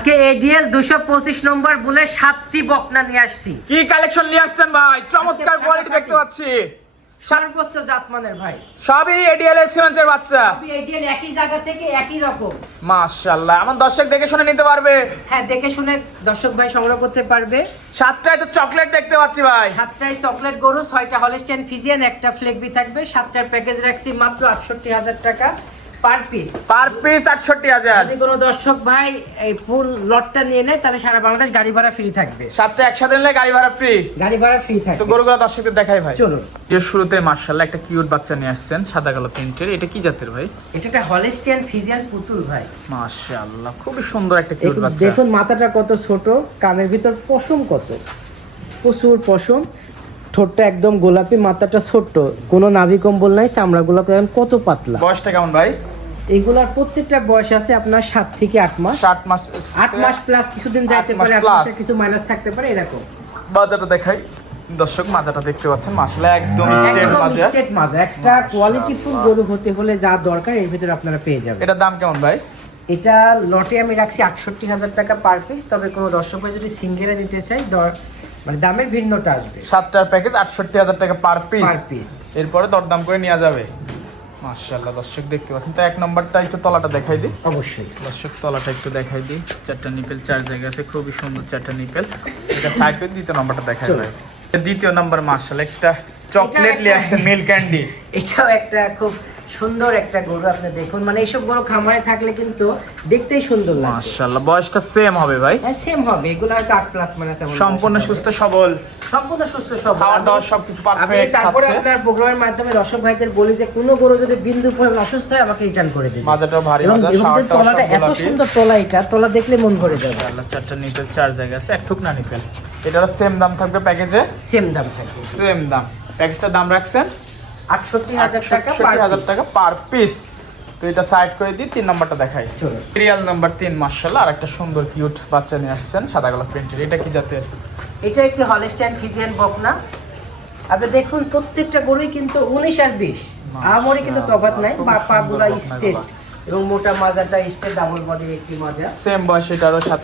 আজকে এডিএল 225 নম্বর বলে 7টি বকনা নিয়ে আসছি। কি কালেকশন নিয়ে আসছেন ভাই? চমৎকার কোয়ালিটি দেখতে পাচ্ছি। সর্বোচ্চ জাতমানের ভাই। সবই এডিএল এর সিমেন্সের বাচ্চা। সবই এডিএল একই জায়গা থেকে একই রকম। মাশাআল্লাহ। আমার দর্শক দেখে শুনে নিতে পারবে। হ্যাঁ, দেখে শুনে দর্শক ভাই সংগ্রহ করতে পারবে। সাতটায় তো চকলেট দেখতে পাচ্ছি ভাই। 7টায় চকলেট গরু, 6টা হলস্টাইন ফ্রিজিয়ান, একটা ফ্লেগবি থাকবে। 7টার প্যাকেজ রাখছি মাত্র 68,000 টাকা পার পিস। Per piece 68,000। যদি কোনো দর্শক ভাই এই ফুল লটটা নিয়ে নেয় তাহলে সারা বাংলাদেশ গাড়ি ভাড়া ফ্রি থাকবে। সাতটা একসাথে নিলে গাড়ি ভাড়া ফ্রি। গাড়ি ভাড়া ফ্রি থাকবে। তো গরুগুলো দর্শকদের দেখাই ভাই। চলুন। এর শুরুতে মাশাআল্লাহ একটা কিউট বাচ্চা নিয়ে আসছেন, সাদা কালো প্রিন্টের। এটা কি জাতের ভাই? এটা একটা হলস্টাইন ফ্রিজিয়ান পুতুল ভাই। মাশাআল্লাহ, খুবই সুন্দর একটা কিউট বাচ্চা। দেখুন মাথাটা কত ছোট, কানের ভিতর পশম কত, প্রচুর পশম, ঠোঁটটা একদম গোলাপি, মাথাটা ছোট্ট, কোনো নাভি কম্বল নাই, চামড়াগুলো কত পাতলা। বয়সটা কেমন ভাই? এগুলার প্রত্যেকটা বয়স আছে আপনার 7 থেকে 8 মাস। 7 মাস 8 মাস প্লাস কিছুদিন যাইতে পারে, কিছু মাইনাস থাকতে পারে এরকম। বাজারটা দেখাই দর্শক। মাজাটা দেখতে পাচ্ছেন মাশাআল্লাহ, একদম স্ট্রেট মাজা। স্ট্রেট মাজা। একটা কোয়ালিটিফুল গরু হতে হলে যা দরকার এর ভিতরে আপনারা পেয়ে যাবেন। এটার দাম কেমন ভাই? এটা লটে আমি রাখছি 68,000 টাকা পার পিস। তবে কোনো দর্শক ভাই যদি সিঙ্গেলে নিতে চাই মানে দামের ভিন্নতা আসবে। 7টার প্যাকেজ 68,000 টাকা পার পার পিস। পিস। এরপরে দরদাম করে নেওয়া যাবে। মাশাআল্লাহ দর্শক দেখতে পাচ্ছেন। তো এক নাম্বারটা একটু তলাটা দেখাই দিই। অবশ্যই দর্শক তলাটা একটু দেখাই দিই। 4টা নিপেল 4 জায়গা আছে, খুবই সুন্দর 4টা নিপেল। এটা সাইড করে দ্বিতীয় নাম্বারটা দেখাই ভাই। দ্বিতীয় নাম্বার মাশাআল্লাহ একটা চকলেট লিয়ে আসছে, মিল্ক ক্যান্ডি। এটাও একটা খুব সুন্দর একটা গরু। আপনি দেখুন, মানে এইসব গরু খামারে থাকলে কিন্তু দেখতেই সুন্দর লাগে। মাশাআল্লাহ, বয়সটা সেম হবে ভাই? হ্যাঁ, সেম হবে। এগুলো হয়তো 8 প্লাস মানে সম্পূর্ণ সুস্থ সবল, সম্পূর্ণ সুস্থ সবল, খাওয়ার দাওয়ার সবকিছু পারফেক্ট তারপরে খাচ্ছে। আপনার প্রোগ্রামের মাধ্যমে দর্শক ভাইদের বলি যে কোনো গরু যদি বিন্দু পরিমাণ অসুস্থ হয় আমাকে রিটার্ন করে দিন। মাজাটাও ভারী এবং মাজা, শাওয়ারটাও তলাটা এত সুন্দর তলা, এটা তলা দেখলে মন ভরে যাবে। মাশাআল্লাহ 4টা নিপেল 4 জায়গা আছে, এক টুকনা নিপেল। এটার সেম দাম থাকবে প্যাকেজে? সেম দাম থাকবে। সেম দাম। প্যাকেজটার দাম রাখছেন 68,000 টাকা পার 68,000 টাকা পার পিস। তো এটা সাইড করে দিই, 3 নাম্বারটা দেখাই। চলুন। সিরিয়াল নাম্বার 3 মাশাআল্লাহ, আর একটা সুন্দর কিউট বাচ্চা নিয়ে আসছেন, সাদা কালো প্রিন্টের। এটা কি জাতের? এটা একটি হলস্টাইন ফ্রিজিয়ান বকনা। আপনি দেখুন প্রত্যেকটা গরুই কিন্তু 19 আর 20, আমারই কিন্তু তফাৎ নাই। পাগুলা স্ট্রেট এবং মোটা মাজাটা স্ট্রেট, ডাবল বডি একটি মাজা। সেম বয়স, এটারও 7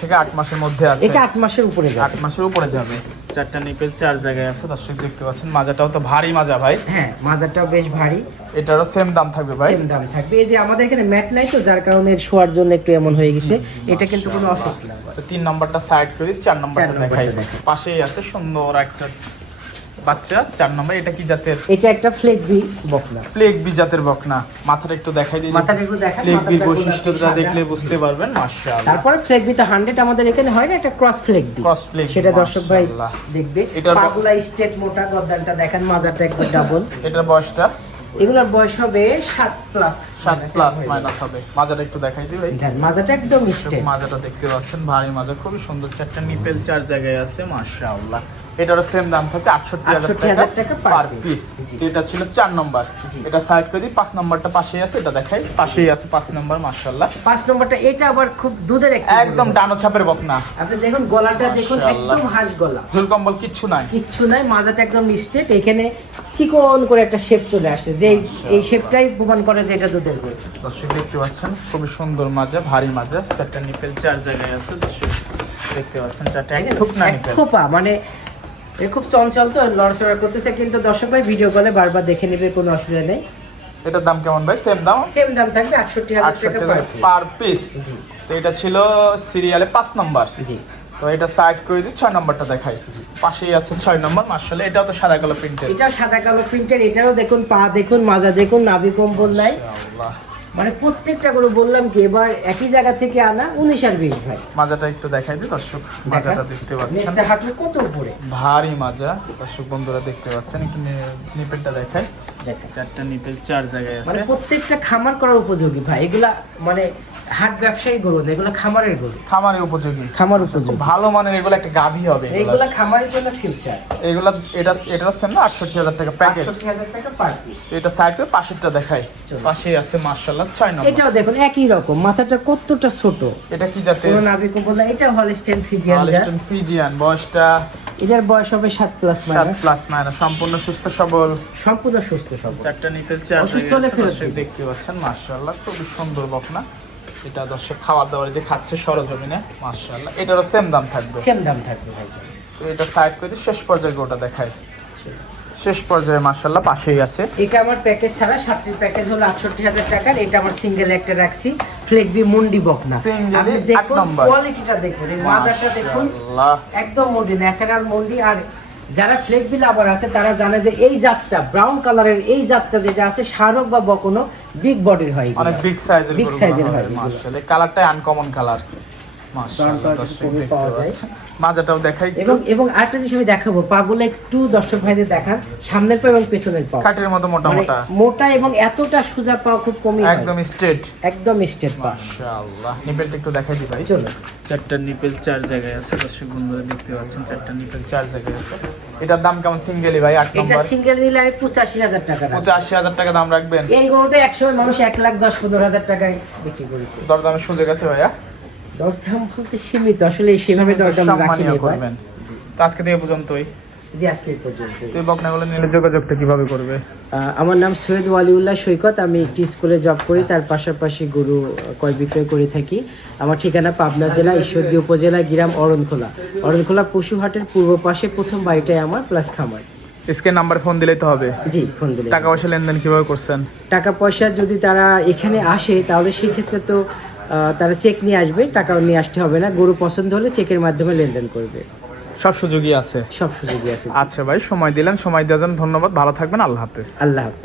থেকে 8 মাসের মধ্যে আছে। এটা 8 মাসের উপরে যাবে। 8 মাসের উপরে যাবে। 4টা নিপেল 4 জায়গায় আছে, দর্শক দেখতে পাচ্ছেন। মাজাটাও তো ভারী মাজা ভাই। হ্যাঁ, মাজাটাও বেশ ভারী। এটারও সেম দাম থাকবে ভাই? সেম দাম থাকবে। এই যে আমাদের এখানে ম্যাট নাই তো, যার কারণে শোয়ার জন্য একটু এমন হয়ে গেছে। এটা কিন্তু কোনো অসুখ না। তো 3 নাম্বারটা সাইড করে 4 নাম্বারটা 4 দেখাই। নাম্বারটা পাশেই আছে সুন্দর একটা বাচ্চা 4 নাম্বার। এটা কি জাতের? এটা একটা ফ্লেগবি বকনা। ফ্লেগবি জাতের বকনা। মাথাটা একটু দেখাই দিই। মাথাটা একটু দেখান। ফ্লেগবি বৈশিষ্ট্যটা দেখলে বুঝতে পারবেন। মাশাআল্লাহ। তারপরে ফ্লেগবি তো 100 আমাদের এখানে হয় না, একটা ক্রস ফ্লেগবি। ক্রস ফ্লেগবি, সেটা দর্শক ভাই মাশাআল্লাহ দেখবে। এটার পাগুলা স্ট্রেট, মোটা গর্দানটা দেখেন, মাজাটা একবার ডাবল। এটার বয়সটা? এগুলোর বয়স হবে 7 প্লাস 7 প্লাস মাইনাস হবে। মাজাটা একটু দেখাই দিই ভাই। মাজাটা একদম স্ট্রেট। মাজাটা দেখতে পাচ্ছেন, ভারী মাজা, খুবই সুন্দর। 4টা নিপেল 4 জায়গায় আছে, মাশাআল্লাহ। এটারও সেম দাম থাকে 68,000 টাকা পার পিস। এটা ছিল 4 নাম্বার। এটা সাইড করে দিই। 5 নাম্বারটা পাশেই আছে, এটা দেখাই। পাশেই আছে 5 নাম্বার, মাশাআল্লাহ। 5 নম্বরটা এটা আবার খুব দুধের একটা একদম ডানো ছাপের বকনা। আপনি দেখুন গলাটা দেখুন, একদম হাঁস গলা, ঝুল কম্বল কিচ্ছু নাই, কিচ্ছু নাই। মাজাটা একদম স্ট্রেট। এখানে চিকন করে একটা শেপ চলে আসছে, যে এই শেপটাই প্রমাণ করে যে এটা দুধের গরু। দর্শক দেখতে পাচ্ছেন, খুবই সুন্দর মাজা, ভারী মাজা। 4টা নিপেল 4 জায়গায় আছে, দর্শক দেখতে পাচ্ছেন। 4টা এক থুকনা নিপেল, থোপা, মানে এ খুব চঞ্চল তো, লড়াচড়া করতেছে। কিন্তু দর্শক ভাই ভিডিও কলে বারবার দেখে নেবে, কোনো অসুবিধা নেই। এটার দাম কেমন ভাই? সেম দাম? সেম দাম থাকবে 68,000 টাকা পার পিস। তো এটা ছিল সিরিয়ালে 5 নাম্বার। জি। তো এটা সাইড করে দিই, 6 নাম্বারটা দেখাই। পাশেই আছে 6 নাম্বার, মাশাআল্লাহ। এটাও তো সাদা কালো প্রিন্টের। এটাও সাদা কালো প্রিন্টের। এটাও দেখুন পা দেখুন, মাজা দেখুন, নাভি কম্বল নাই। মাশাআল্লাহ, মানে প্রত্যেকটা গরু বললাম কি এবার একই জায়গা থেকে আনা, 19 আর 20 ভাই। মাজাটা একটু দেখাই দিই দর্শক। মাজাটা দেখতে পাচ্ছেন, নেক্সট হাঁটু কত উপরে, ভারী মাজা। দর্শক বন্ধুরা দেখতে পাচ্ছেন, একটু নিপেলটা দেখাই। দেখেন 4টা নিপেল 4 জায়গায় আছে। মানে প্রত্যেকটা খামার করার উপযোগী ভাই। এগুলা মানে হাট ব্যবসায়ী গরু না, এগুলা খামারের গরু, খামারে উপযোগী, খামার উপযোগী। ভালো মানের এগুলো একটা গাভী হবে। এগুলা খামারের জন্য ফিউচার। এগুলা এটা হচ্ছে না 68,000 টাকা প্যাকেজ। 68,000 টাকা পার পিস। এটা সাইড করে পাশেরটা দেখাই। পাশেই আছে মাশাআল্লাহ 6 নম্বর। এটাও দেখুন একই রকম, মাথাটা কতটা ছোট, এটা কি জাতের? কোনো নাভি কম্বল না। এটা হলস্টাইন ফ্রিজিয়ান। Holstein Friesian. বয়সটা? এটার বয়স হবে 7 প্লাস 7 মাইনাস। Plus minus. সম্পূর্ণ সুস্থ সবল, সম্পূর্ণ সুস্থ সবল। 4টা নিতে 4 অসুস্থ হলে ফেরত দর্শক দেখতে পাচ্ছেন, মাশাআল্লাহ খুব সুন্দর বকনা। এটা দর্শক খাবার দাবার যে খাচ্ছে সরজমিনে, মাশাআল্লাহ। এটারও সেম দাম থাকবে? সেম দাম থাকবে ভাই। তো এটা সাইড করে শেষ পর্যায়ে গোটা দেখায়। শেষ পর্যায়ে মাশাআল্লাহ পাশেই আছে। এটা আমার প্যাকেজ ছাড়া সাতটির প্যাকেজ হলো ৬৮,০০০ টাকার। এটা আমার সিঙ্গেল একটা রাখছি, ফ্লেগবি মুন্ডি বকনা। আপনি দেখুন কোয়ালিটিটা দেখুন, এই মাজাটা দেখুন, একদম মুন্ডি, ন্যাচারাল মুন্ডি। আর যারা ফ্লেগবি লাভার আছে তারা জানে যে এই জাতটা ব্রাউন কালারের এই জাতটা যেটা আছে শাহরুখ বা বকনো বিগ বডির হয়, অনেক বিগ সাইজের হয় মাশাআল্লাহ। কালারটা আনকমন কালার মাশাআল্লাহ। দর্শক পাওয়া যায় মাজাটাও দেখাই এবং আরেকটা জিনিস আমি দেখাবো, পাগুলো একটু দর্শক ভাইদের দেখান, সামনের পা এবং পেছনের পা কাঠের মতো মোটা মোটা মোটা এবং এতটা সোজা পা খুব কমই হয়, একদম স্ট্রেট, একদম স্ট্রেট পা মাশাআল্লাহ। নিপেলটা একটু দেখাই দিই ভাই। চলো, চারটা নিপেল চার জায়গায় আছে দর্শক বন্ধুরা দেখতে পাচ্ছেন, চারটা নিপেল চার জায়গায় আছে। এটার দাম কেমন সিঙ্গেলই ভাই? ৮ নম্বর। এটা সিঙ্গেল নিলে আমি ৮৫,০০০ টাকা, ৮৫,০০০ টাকা দাম রাখবেন। এই গরুটা ১০০ মানুষ ১,১০,১৫,০০০ টাকায় বিক্রি করেছে। দরদামের সুযোগ আছে ভাইয়া? দরদাম বলতে সীমিত, আসলে সেভাবে দরদাম রাখি না করবেন। তো আজকে থেকে পর্যন্তই, জি আজকে এই পর্যন্ত। তুই বকনাগুলো নিলে যোগাযোগটা কিভাবে করবে? আমার নাম সৈয়দ ওয়ালিউল্লাহ সৈকত, আমি একটি স্কুলে জব করি, তার পাশাপাশি গরু ক্রয় বিক্রয় করে থাকি। আমার ঠিকানা পাবনা জেলা ঈশ্বরদী উপজেলা, গ্রাম অরণখোলা পশুহাটের পূর্ব পাশে, প্রথম বাড়িটাই আমার প্লাস খামার। স্ক্রিন নাম্বার ফোন দিলেই তো হবে? জি ফোন দিলে। টাকা পয়সা লেনদেন কিভাবে করছেন? টাকা পয়সা যদি তারা এখানে আসে তাহলে সেই ক্ষেত্রে তো তারা চেক নিয়ে আসবে, টাকাও নিয়ে আসতে হবে না, গরু পছন্দ হলে চেকের মাধ্যমে লেনদেন করবে। সব সুযোগই আছে? সব সুযোগই আছে। আচ্ছা ভাই, সময় দিলেন, সময় দেওয়ার জন্য ধন্যবাদ। ভালো থাকবেন, আল্লাহ হাফেজ। আল্লাহ হাফেজ।